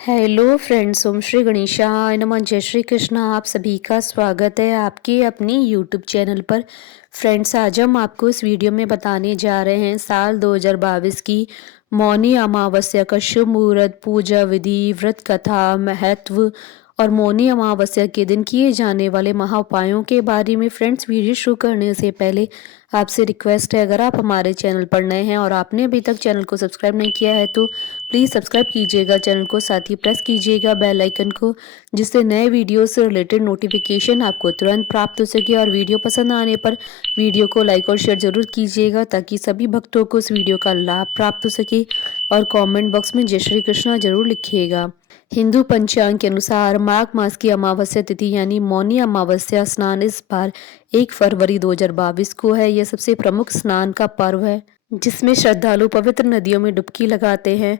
Hello friends, ओम श्री गणेशाय नमः। जय श्री कृष्ण। आप सभी का स्वागत है आपके अपनी यूट्यूब चैनल पर। फ्रेंड्स, आज हम आपको इस वीडियो में बताने जा रहे हैं साल 2022 की मौनी अमावस्या का शुभ मुहूर्त, पूजा विधि, व्रत कथा, महत्व और मौनी अमावस्या के दिन किए जाने वाले महाउपायों के बारे में। फ्रेंड्स, वीडियो शुरू करने से पहले आपसे रिक्वेस्ट है, अगर आप हमारे चैनल पर नए हैं और आपने अभी तक चैनल को सब्सक्राइब नहीं किया है तो प्लीज़ सब्सक्राइब कीजिएगा चैनल को, साथ ही प्रेस कीजिएगा बेल आइकन को, जिससे नए वीडियो से रिलेटेड नोटिफिकेशन आपको तुरंत प्राप्त हो सके। और वीडियो पसंद आने पर वीडियो को लाइक और शेयर जरूर कीजिएगा ताकि सभी भक्तों को इस वीडियो का लाभ प्राप्त हो सके। और कमेंट बॉक्स में जय श्री कृष्णा जरूर लिखिएगा। हिंदू पंचांग के अनुसार माघ मास की अमावस्या तिथि यानी मौनी अमावस्या स्नान इस बार 1 फरवरी 2022 को है। यह सबसे प्रमुख स्नान का पर्व है जिसमें श्रद्धालु पवित्र नदियों में डुबकी लगाते हैं।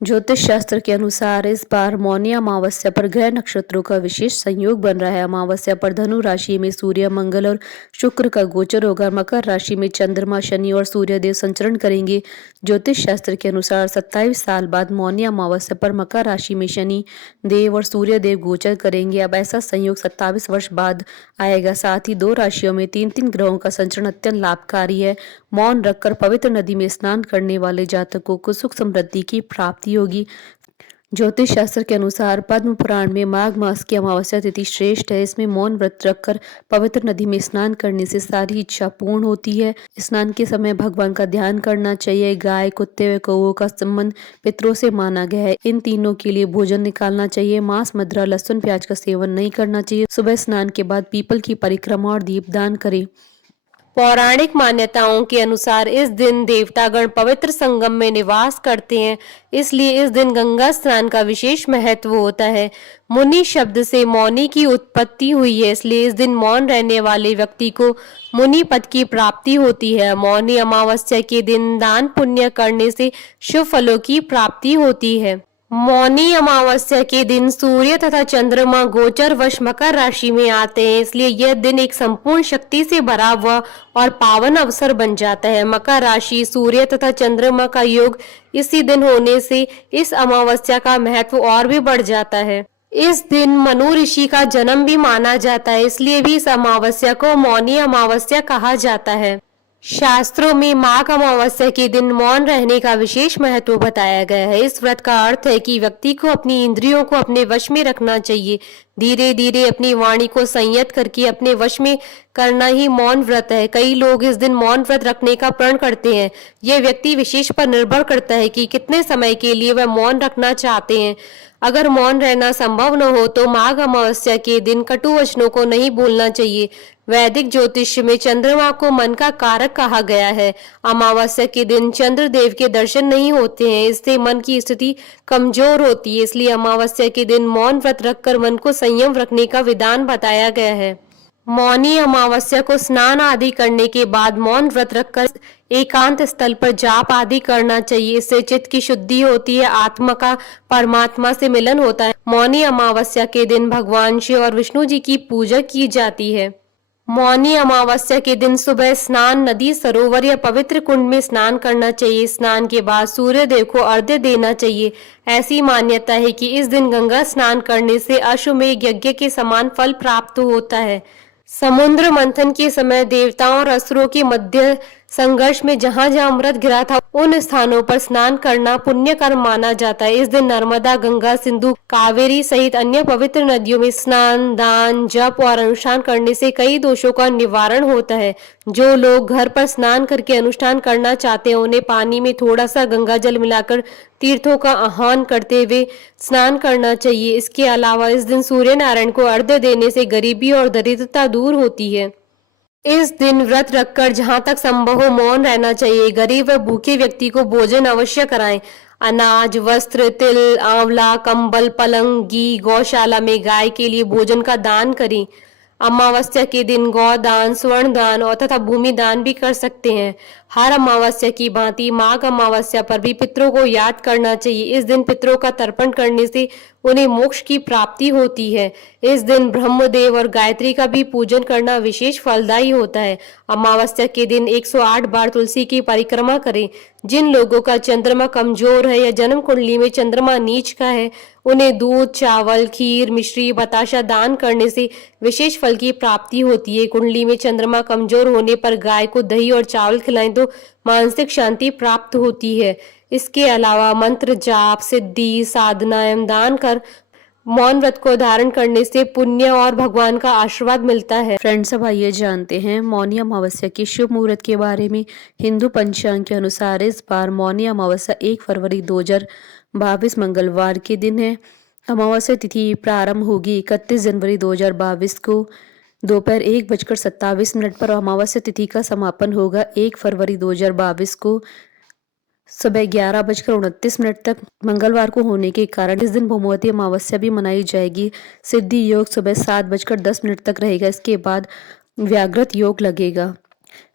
ज्योतिष शास्त्र के अनुसार इस बार मौनी अमावस्या पर ग्रह नक्षत्रों का विशेष संयोग बन रहा है। अमावस्या पर धनु राशि में सूर्य, मंगल और शुक्र का गोचर होगा। मकर राशि में चंद्रमा, शनि और सूर्यदेव संचरण करेंगे। ज्योतिष शास्त्र के अनुसार 27 साल बाद मौनी अमावस्या पर मकर राशि में शनि देव और सूर्यदेव गोचर करेंगे। अब ऐसा संयोग 27 वर्ष बाद आएगा। साथ ही 2 राशियों में 3-3 ग्रहों का संचरण अत्यंत लाभकारी है। मौन रखकर पवित्र नदी में स्नान करने वाले जातकों को सुख समृद्धि की प्राप्ति होगी। ज्योतिष शास्त्र के अनुसार पद्म पुराण में माघ मास की अमावस्या तिथि श्रेष्ठ है। इसमें मौन व्रत रखकर पवित्र नदी में स्नान करने से सारी इच्छा पूर्ण होती है। स्नान के समय भगवान का ध्यान करना चाहिए। गाय, कुत्ते व कौओं का संबंध पितरों से माना गया है। इन तीनों के लिए भोजन निकालना चाहिए। मांस, मदिरा, लहसुन, प्याज का सेवन नहीं करना चाहिए। सुबह स्नान के बाद पीपल की परिक्रमा और दीपदान करें। पौराणिक मान्यताओं के अनुसार इस दिन देवतागण पवित्र संगम में निवास करते हैं, इसलिए इस दिन गंगा स्नान का विशेष महत्व होता है। मुनि शब्द से मौनी की उत्पत्ति हुई है, इसलिए इस दिन मौन रहने वाले व्यक्ति को मुनि पद की प्राप्ति होती है। मौनी अमावस्या के दिन दान पुण्य करने से शुभ फलों की प्राप्ति होती है। मौनी अमावस्या के दिन सूर्य तथा चंद्रमा गोचर वश मकर राशि में आते हैं, इसलिए यह दिन एक संपूर्ण शक्ति से भरा हुआ और पावन अवसर बन जाता है। मकर राशि, सूर्य तथा चंद्रमा का योग इसी दिन होने से इस अमावस्या का महत्व और भी बढ़ जाता है। इस दिन मनु ऋषि का जन्म भी माना जाता है, इसलिए भी इस अमावस्या को मौनी अमावस्या कहा जाता है। शास्त्रों में माघ अमावस्या के दिन मौन रहने का विशेष महत्व बताया गया है। इस व्रत का अर्थ है कि व्यक्ति को अपनी इंद्रियों को अपने वश में रखना चाहिए। धीरे धीरे अपनी वाणी को संयत करके अपने वश में करना ही मौन व्रत है। कई लोग इस दिन मौन व्रत रखने का प्रण करते हैं। यह व्यक्ति विशेष पर निर्भर करता है कि कितने समय के लिए वह मौन रखना चाहते हैं। अगर मौन रहना संभव न हो तो माघ अमावस्या के दिन कटु वचनों को नहीं बोलना चाहिए। वैदिक ज्योतिष में चंद्रमा को मन का कारक कहा गया है। अमावस्या के दिन चंद्र देव के दर्शन नहीं होते हैं, इससे मन की स्थिति कमजोर होती है। इसलिए अमावस्या के दिन मौन व्रत रखकर मन को संयम रखने का विधान बताया गया है। मौनी अमावस्या को स्नान आदि करने के बाद मौन व्रत रखकर एकांत स्थल पर जाप आदि करना चाहिए। इससे चित्त की शुद्धि होती है, आत्मा का परमात्मा से मिलन होता है। मौनी अमावस्या के दिन भगवान शिव और विष्णु जी की पूजा की जाती है। मौनी अमावस्या के दिन सुबह स्नान नदी, सरोवर या पवित्र कुंड में स्नान करना चाहिए। स्नान के बाद सूर्य देव को अर्घ्य देना चाहिए। ऐसी मान्यता है कि इस दिन गंगा स्नान करने से अश्वमेध यज्ञ के समान फल प्राप्त होता है। समुद्र मंथन के समय देवताओं और असुरों के मध्य संघर्ष में जहां जहां अमृत गिरा था उन स्थानों पर स्नान करना पुण्य कर्म माना जाता है। इस दिन नर्मदा, गंगा, सिंधु, कावेरी सहित अन्य पवित्र नदियों में स्नान, दान, जप और अनुष्ठान करने से कई दोषों का निवारण होता है। जो लोग घर पर स्नान करके अनुष्ठान करना चाहते हैं उन्हें पानी में थोड़ा सा गंगा जल मिलाकर तीर्थों का आह्वान करते हुए स्नान करना चाहिए। इसके अलावा इस दिन सूर्य नारायण को अर्घ्य देने से गरीबी और दरिद्रता दूर होती है। इस दिन व्रत रखकर जहां तक संभव हो मौन रहना चाहिए। गरीब व भूखे व्यक्ति को भोजन अवश्य कराएं। अनाज, वस्त्र, तिल, आंवला, कंबल, पलंग, घी गौशाला में गाय के लिए भोजन का दान करें। अमावस्या के दिन गौ दान, स्वर्ण दान और तथा भूमि दान भी कर सकते हैं। हर अमावस्या की भांति माघ अमावस्या पर भी पितरों को याद करना चाहिए। इस दिन पितरों का तर्पण करने से उन्हें मोक्ष की प्राप्ति होती है। इस दिन ब्रह्मदेव और गायत्री का भी पूजन करना विशेष फलदायी होता है। अमावस्या के दिन 108 बार तुलसी की परिक्रमा करें। जिन लोगों का चंद्रमा कमजोर है या जन्म कुंडली में चंद्रमा नीच का है, उन्हें दूध, चावल, खीर, मिश्री, बताशा दान करने से विशेष फल की प्राप्ति होती है। कुंडली में चंद्रमा कमजोर होने पर गाय को दही और चावल खिलाएं तो मानसिक शांति प्राप्त होती है। इसके अलावा मंत्र जाप, सिद्धि, साधना एवं दान कर मौन व्रत को धारण करने से पुण्य और भगवान का आशीर्वाद मिलता है। फ्रेंड्स, अब आइए जानते हैं मौनी अमावस्या के शुभ मुहूर्त के बारे में। हिंदू पंचांग के अनुसार इस बार मौनी अमावस्या 1 फरवरी 2022 मंगलवार के दिन है। अमावस्या तिथि प्रारंभ होगी 31 जनवरी 2022 को दोपहर 1:27 पर। अमावस्या तिथि का समापन होगा 1 फरवरी 2022 को सुबह 11:29 तक। मंगलवार को होने के कारण इस दिन भौमवती अमावस्या भी मनाई जाएगी। सिद्धि योग सुबह 7:10 तक रहेगा। इसके बाद व्याघ्रत योग लगेगा।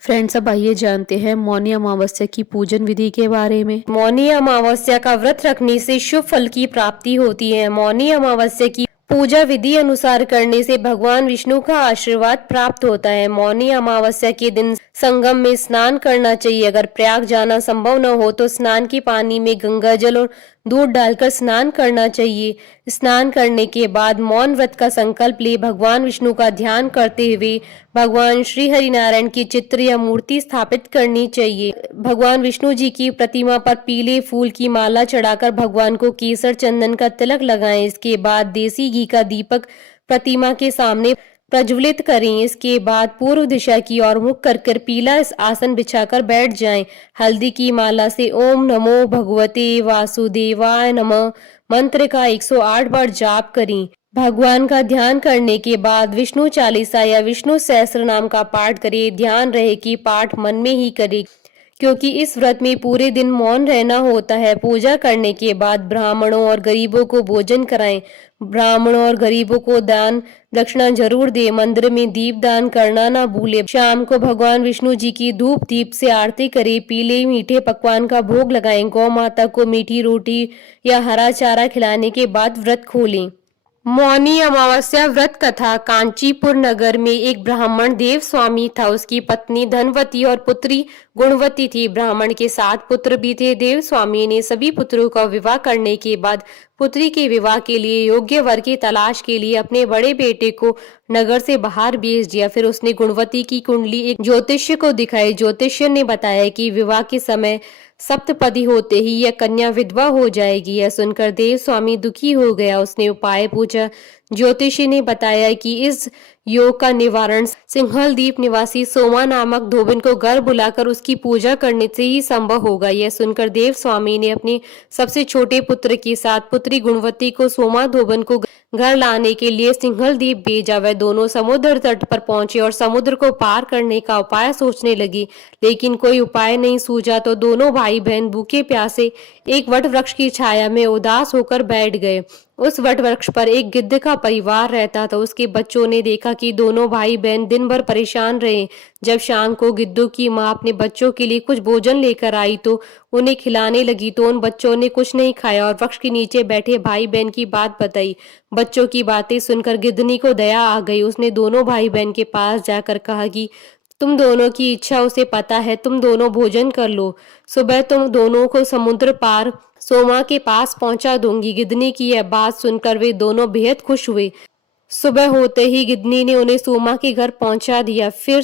फ्रेंड्स, अब आइए जानते हैं मौनी अमावस्या की पूजन विधि के बारे में। मौनी अमावस्या का व्रत रखने से शुभ फल की प्राप्ति होती है। मौनी अमावस्या की पूजा विधि अनुसार करने से भगवान विष्णु का आशीर्वाद प्राप्त होता है। मौनी अमावस्या के दिन संगम में स्नान करना चाहिए। अगर प्रयाग जाना संभव न हो तो स्नान के पानी में गंगा जल और दूध डालकर स्नान करना चाहिए। स्नान करने के बाद मौन व्रत का संकल्प ले भगवान विष्णु का ध्यान करते हुए भगवान श्री हरिनारायण की चित्र या मूर्ति स्थापित करनी चाहिए। भगवान विष्णु जी की प्रतिमा पर पीले फूल की माला चढ़ाकर भगवान को केसर चंदन का तिलक लगाएं। इसके बाद देसी घी का दीपक प्रतिमा के सामने प्रज्वलित करें। इसके बाद पूर्व दिशा की ओर मुख कर पीला आसन बिछाकर बैठ जाएं। हल्दी की माला से ओम नमो भगवते वासुदेवाय नमः मंत्र का 108 बार जाप करें। भगवान का ध्यान करने के बाद विष्णु चालीसा या विष्णु सहस्त्र नाम का पाठ करें। ध्यान रहे कि पाठ मन में ही करें, क्योंकि इस व्रत में पूरे दिन मौन रहना होता है। पूजा करने के बाद ब्राह्मणों और गरीबों को भोजन कराएं। ब्राह्मणों और गरीबों को दान दक्षिणा जरूर दे। मंदिर में दीप दान करना ना भूले। शाम को भगवान विष्णु जी की धूप दीप से आरती करें। पीले मीठे पकवान का भोग लगाएं। गौ माता को मीठी रोटी या हरा चारा खिलाने के बाद व्रत खोलें। मौनी अमावस्या व्रत कथा। कांचीपुर नगर में एक ब्राह्मण देव स्वामी था। उसकी पत्नी धनवती और पुत्री गुणवती थी। ब्राह्मण के 7 पुत्र भी थे। देव स्वामी ने सभी पुत्रों का विवाह करने के बाद पुत्री के विवाह के लिए योग्य वर की तलाश के लिए अपने बड़े बेटे को नगर से बाहर भेज दिया। फिर उसने गुणवती की कुंडली एक ज्योतिष्य को दिखाई। ज्योतिष्य ने बताया कि विवाह के समय सप्तपदी होते ही यह कन्या विधवा हो जाएगी। यह सुनकर देव स्वामी दुखी हो गया। उसने उपाय पूछा। ज्योतिषी ने बताया कि इस योग का निवारण सिंहलदीप निवासी सोमा नामक धोबन को घर बुलाकर उसकी पूजा करने से ही संभव होगा। यह सुनकर देव स्वामी ने अपने सबसे छोटे पुत्र के साथ पुत्री गुणवती को सोमा धोबन को घर लाने के लिए सिंहलदीप भेजा। वह दोनों समुद्र तट पर पहुंचे और समुद्र को पार करने का उपाय सोचने लगे, लेकिन कोई उपाय नहीं सूझा। तो दोनों भाई बहन भूखे प्यासे एक वट वृक्ष की छाया में उदास होकर बैठ गए। उस वट वृक्ष पर एक गिद्ध का परिवार रहता था। उसके बच्चों ने देखा कि दोनों भाई बहन दिन भर परेशान रहे। जब शाम को गिद्धों की माँ अपने बच्चों के लिए कुछ भोजन लेकर आई तो उन्हें खिलाने लगी, तो उन बच्चों ने कुछ नहीं खाया और वृक्ष के नीचे बैठे भाई बहन की बात बताई। बच्चों की बातें सुनकर गिद्धनी को दया आ गई। उसने दोनों भाई बहन के पास जाकर कहा कि तुम दोनों की इच्छा उसे पता है, तुम दोनों भोजन कर लो। सुबह तुम दोनों को समुद्र पार सोमा के पास पहुंचा दूंगी। गिद्धनी की यह बात सुनकर वे दोनों बेहद खुश हुए। सुबह होते ही गिद्धनी ने उन्हें सोमा के घर पहुंचा दिया। फिर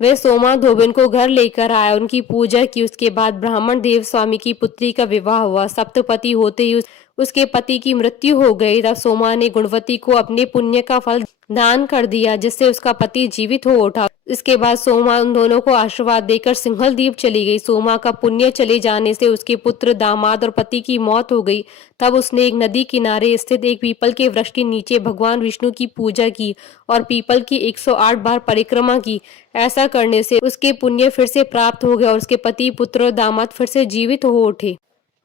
वे सोमा धोबिन को घर लेकर आया, उनकी पूजा की। उसके बाद ब्राह्मण देव स्वामी की पुत्री का विवाह हुआ। सप्तपति होते ही उसके पति की मृत्यु हो गई। तब सोमा ने गुणवती को अपने पुण्य का फल दान कर दिया, जिससे उसका पति जीवित हो उठा। इसके बाद सोमा उन दोनों को आशीर्वाद देकर सिंहलदीप चली गई। सोमा का पुण्य चले जाने से उसके पुत्र, दामाद और पति की मौत हो गई। तब उसने एक नदी किनारे स्थित एक पीपल के वृक्ष के नीचे भगवान विष्णु की पूजा की और पीपल की 108 बार परिक्रमा की। ऐसा करने से उसके पुण्य फिर से प्राप्त हो गया और उसके पति, पुत्र और दामाद फिर से जीवित हो उठे।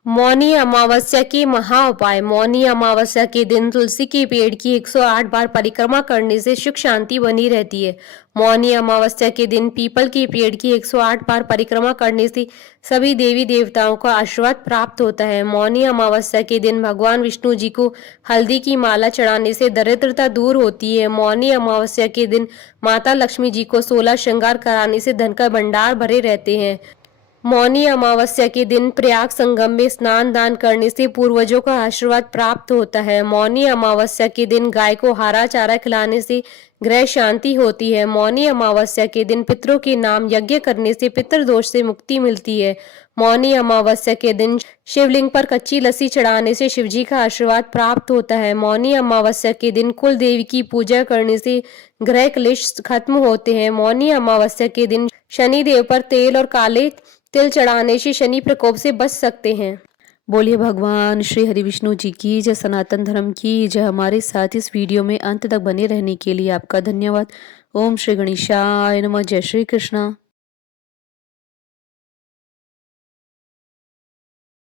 मौनी अमावस्या के महा उपाय। मौनी अमावस्या के दिन तुलसी के पेड़ की 108 बार परिक्रमा करने से सुख शांति बनी रहती है। मौनी अमावस्या के दिन पीपल के पेड़ की 108 बार परिक्रमा करने से सभी देवी देवताओं का आशीर्वाद प्राप्त होता है। मौनी अमावस्या के दिन भगवान विष्णु जी को हल्दी की माला चढ़ाने से दरिद्रता दूर होती है। मौनी अमावस्या के दिन माता लक्ष्मी जी को 16 श्रृंगार कराने से धन का भंडार भरे रहते हैं। मौनी अमावस्या के दिन प्रयाग संगम में स्नान दान करने से पूर्वजों का आशीर्वाद प्राप्त होता है। मौनी अमावस्या के दिन गाय को हरा चारा खिलाने से ग्रह शांति होती है। मौनी अमावस्या के दिन पितरों के नाम यज्ञ करने से पितृदोष से मुक्ति मिलती है। मौनी अमावस्या के दिन शिवलिंग पर कच्ची लस्सी चढ़ाने से शिवजी का आशीर्वाद प्राप्त होता है। मौनी अमावस्या के दिन कुल देवी की पूजा करने से ग्रह क्लेश खत्म होते हैं। मौनी अमावस्या के दिन शनि देव पर तेल और काले तिल चढ़ाने से शनि प्रकोप से बच सकते हैं। बोलिए भगवान श्री हरि विष्णु जी की जय, सनातन धर्म की जय। हमारे साथ इस वीडियो में अंत तक बने रहने के लिए आपका धन्यवाद। ओम श्री गणेशाय नमः। जय श्री कृष्णा।